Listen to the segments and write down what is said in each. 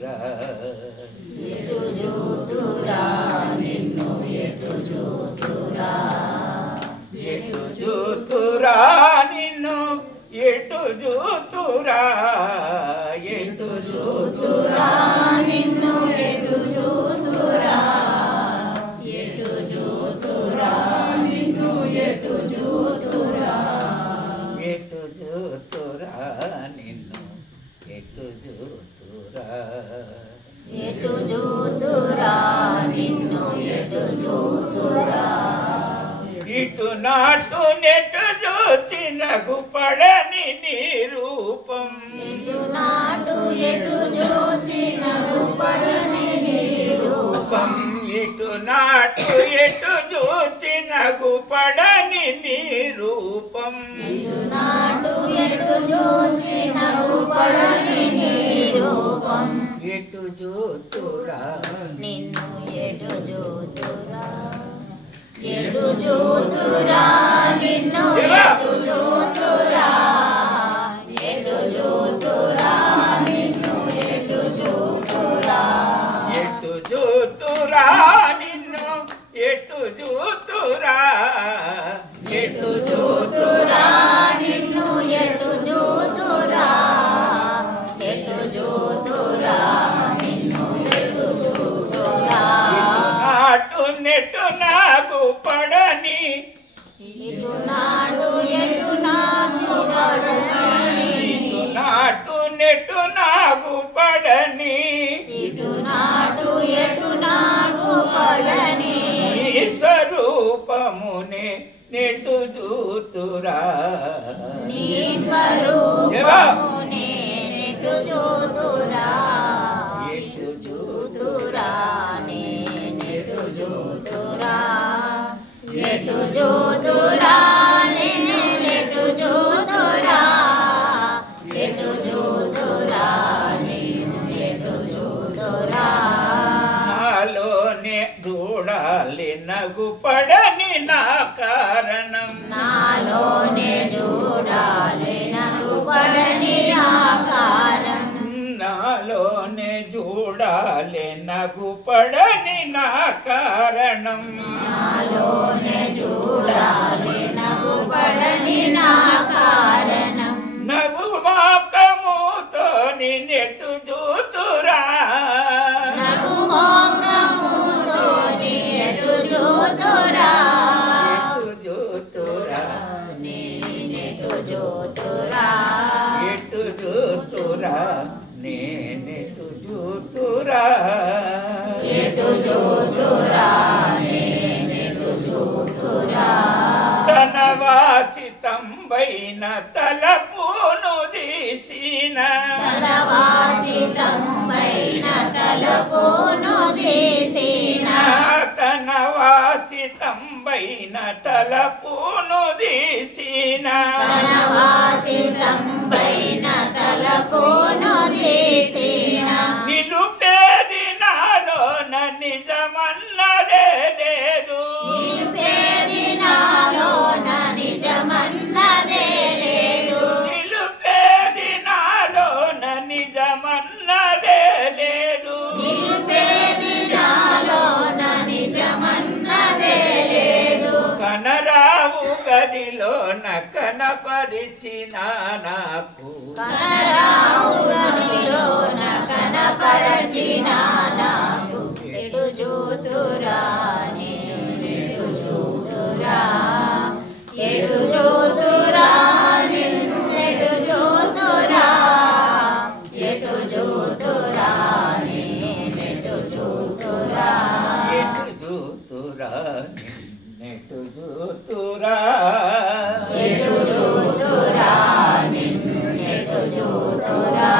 జూతురా ఎటు జూతురా నిన్ను ఎటు జూతురా ఎటు జూతురా నిన్ను ఎటు జూతురా ఎటు జూతురా నిన్ను ఎటు జూతురా ఎటు జూతురా నిన్ను ఎటు జూతురా ఎటు జూతురా నిన్ను ఎటు జూతురా ఎటు జూతురా నిన్ను ఎటు జూతురా ఇటు నాటు నెటు చూచిన గుపడని నీ రూపం ఎటు నాటు ఎటు చూసిన గుపడని నీ రూపం ఇటు నాటు ఎటు చూచిన గుపడని నీ రూపం ఎటు నాటు ఎటు చూసిన గుపడని నీ రూపం ఎటు జూతురా నిన్ను ఎటు జూతురా ఎటు జూతురా నిన్ను ఎటు జూతురా ఎటు జూతురా నిన్ను ఎటు జూతురా ఎటు జూతురా నిన్ను ఎటు జూతురా ఎటు జూతురా నిన్ను ఎటు జూతురా ఎటు జూతురా నిన్ను ఎటు జూతురా నాటు నెటు నాకు పడని ఇటు నాడు ఎటు నాకు పడని నాటు నెటు నాకు పడని ఇటు నాడు ఎటు నాకు పడని నీ స్వరూపమునే నెటు జూతురా నీ స్వరూపమునే నెటు జూతురా ఎటు జూతురా నెటు జూతురా ఎటు జూతురా నెటు జూతురా ఎటు జూతురా ఎటు జూతురా నాలోనే చూడాలి నగు పడని నా కారణం నాలోనే చూడాలి నాకు పడని ఆకారం నాలోనే చూడాలి నగు పడని నా కారణం నాలోనే చూడాలి నాకు పడని నా కారణం నగు మోకముతో నిన్నెటు జూతురా నాకు మోకముతో ఎటు జూతురా ఎటు జూతురా నేనెటు జూతురా ఎటు జూతురా నేనెటు జూతురా ఎటు జూతురా నేనెటు జూతురా తన వాసితంబైన తలపును తీసిన తలవాసితంబైన తలపును తీసిన తన వాసితంబైన తలపును తీసిన తలవాసితంబైన తలపును తీసిన నిలుపేది నాలోన నిజమన్నదే లేదు నిలిపేది నాలోన నిజమన్నదే లేదు నిలుపేది నాలోన నిజమన్నదే లేదు నిలిపేది నాలోన నిజమన్నదే లేదు కనరావు గదిలోన కనపరిచిన నాకు కనరావు గదిలోన కనపరచిన నాకు ఎటు జూతురా నేనెటు జూతురా ఎటు జూతురా నిన్నెటు జూతురా ఎటు జూతురా నేనెటు జూతురా ఎటు జూతురా నిన్నెటు జూతురా ఎటు జూతురా నిన్నెటు జూతురా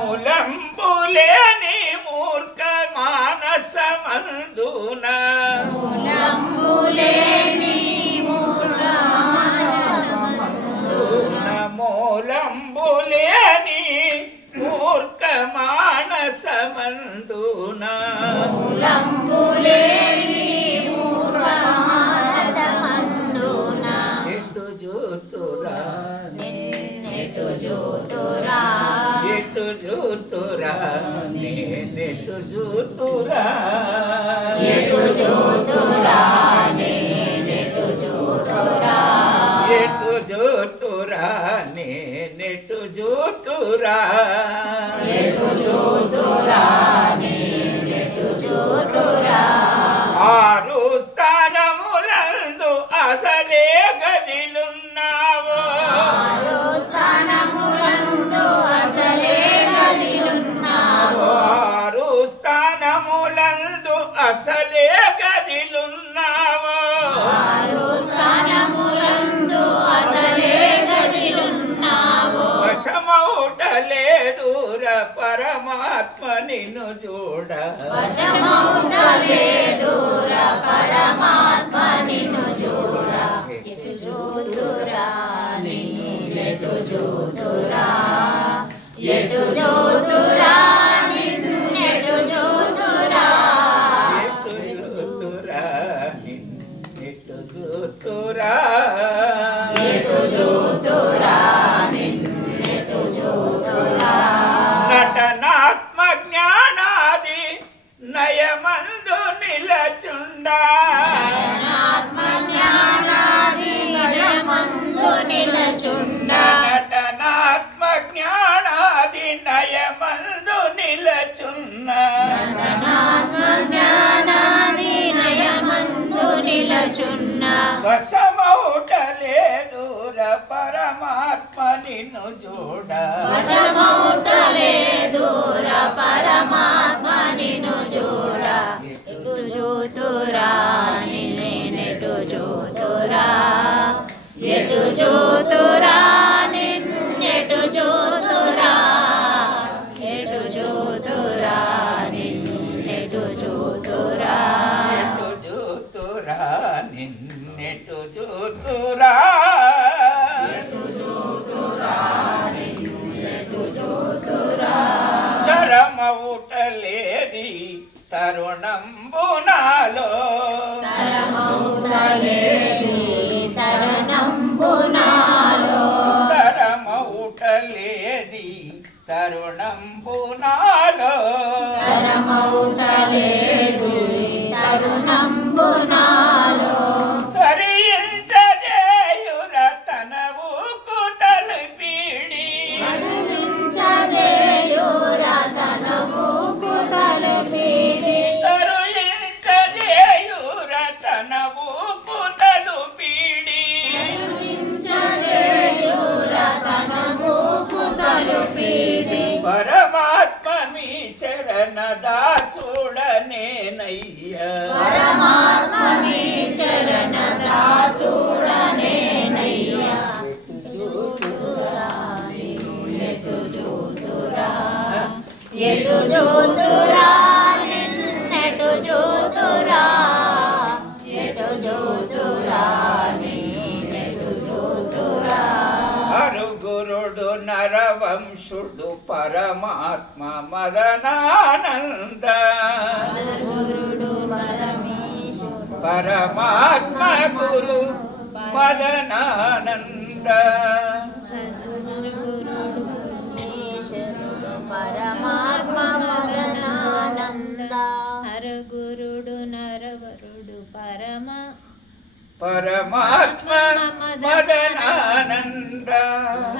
మూలంబులేని మూర్ఖ మానసమందున మూలంబులేని మూలంబులేని మూర్ఖ మానసమందున మూలంబులేని మూర్ఖమానసమందున ఎటు జూతురా నిన్నెటు జూతురా ఎటు చూతురా నేనెటు చూతురా ఎటు చూతురా నేనెటు చూతురా ఎటు చూతురా నేనెటు చూతురా ఎటు చూతురా నేనెటు చూతురా ఆరు స్థానములందు అసలే గదిలున్నావు ఆరు స్థానములందు అసలే గదిలున్నావు ఆరు స్థానములందు అసలే గదిలున్నావు ఆరు స్థానములందు అసలే గదిలున్నావు వశమౌటలేదుర పరమాత్మ నిన్ను చూడ వశమౌటలేదురా పరమాత్మ నిన్ను చూడ ఎటు చూతురా నేనెటు చూతురా ఎటు చూతురా నిన్నెటు చూతురా ఎటు చూతురా నిన్నెటు చూతురా ఎటు చూతురా నిన్నెటు చూతురా నటనాత్మ జ్ఞానాది నయమందు నిలచుండా ఆత్మ జ్ఞానాది నయమందు నిలచుండ నటనాత్మ జ్ఞానాది నయమందు నిలచున్న ఆత్మ జ్ఞానాది నయమందు నిలచున్న వశమౌటలేదుర పరమాత్మ నిన్ను చూడ వశమౌటలేదురా పరమాత్మ నిన్ను చూడ ఎటు చూతురా నేనెటు చూతురా ఎటు చూతురా నిన్నెటు చూతురా ఎటు చూతురా నిన్నెటు చూతురా ఎటు చూతురా నిన్నెటు చూతురా తరమౌటలేది తరుణంబునాలో తరమౌటలేది తరుణంబునాలో తరమౌటలేది తరుణంబునాలో తరమౌటలేది తరుణంబునాలో తరించజేయుర తనవు కుతలిపీడి తరించజేయురా తనము కుతలుపీడి తరించజేయుర తనవు కుతలిపీడి తరించజేయురా తనము కుతలుపీడి పరమాత్మ మీ చరణ దాసుడనేనయ్యా పరమాత్మ మీ చరణ దాసుడనేనయ్యా ఎటు చూతురా ఎటు చూతురా నిన్నెటు చూతురా ఎటు చూతురా నేనెటు చూతురా అరుగురుడు నరవంశుడు పరమాత్మ మదనానంద గురుడు పరమేశుడు పరమాత్మ గురు మదనానంద గురుడు పరమేశ్వరుడు పరమాత్మ మదనానంద హర గురుడు నరవరుడు పరమాత్మ మదనానంద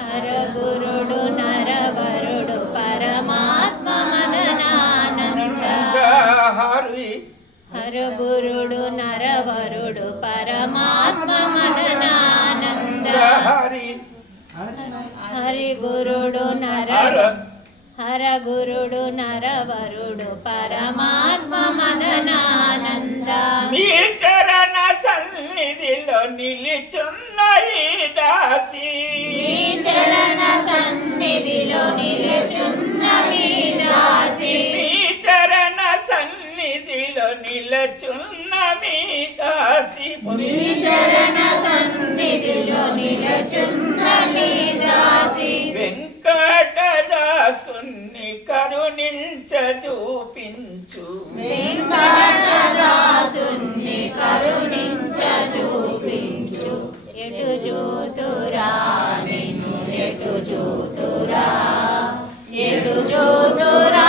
హర గురుడు నరవరుడు పరమాత్మ మదనానంద హరి హర గురుడు నరవరుడు పరమాత్మ మదనానంద హరి హరి గురుడు నర హర గురుడు నరవరుడు పరమాత్మ మదనానంద నీ చరణ సన్నిధిలో నిలిచున్న ఈ దాసి నీ చరణ సన్నిధిలో నిలుచున్న మీ దాసి నీ చరణ సన్నిధిలో నిలచున్న మీ దాసి నీ చరణ సన్నిధిలో నిలుచున్న మీ దాసి వెంకటదాసుని కరుణించ చూపించు వెంకటదాసుని కరుణించ చూపించు ఎటు చూతురా నిన్ను ఎటు చూతురా ఎటు నెటు జోతురా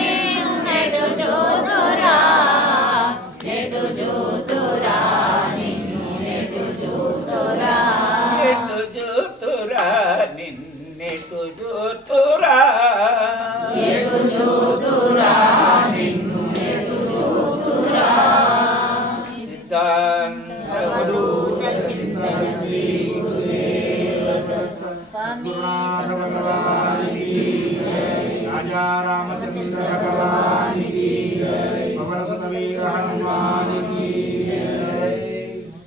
నిన్నెటు జోతురా నెటు జోతురా నిన్ను నెటు జోతురా ఎటు జోతురా నిన్నెటు జోతురా ఎటు జోతురా నిన్ను నెటు జోతురా సిద్ధాంతవధూత చింతన శ్రీ गुरुनाथ भगवान की जय। राजा रामचंद्र भगवान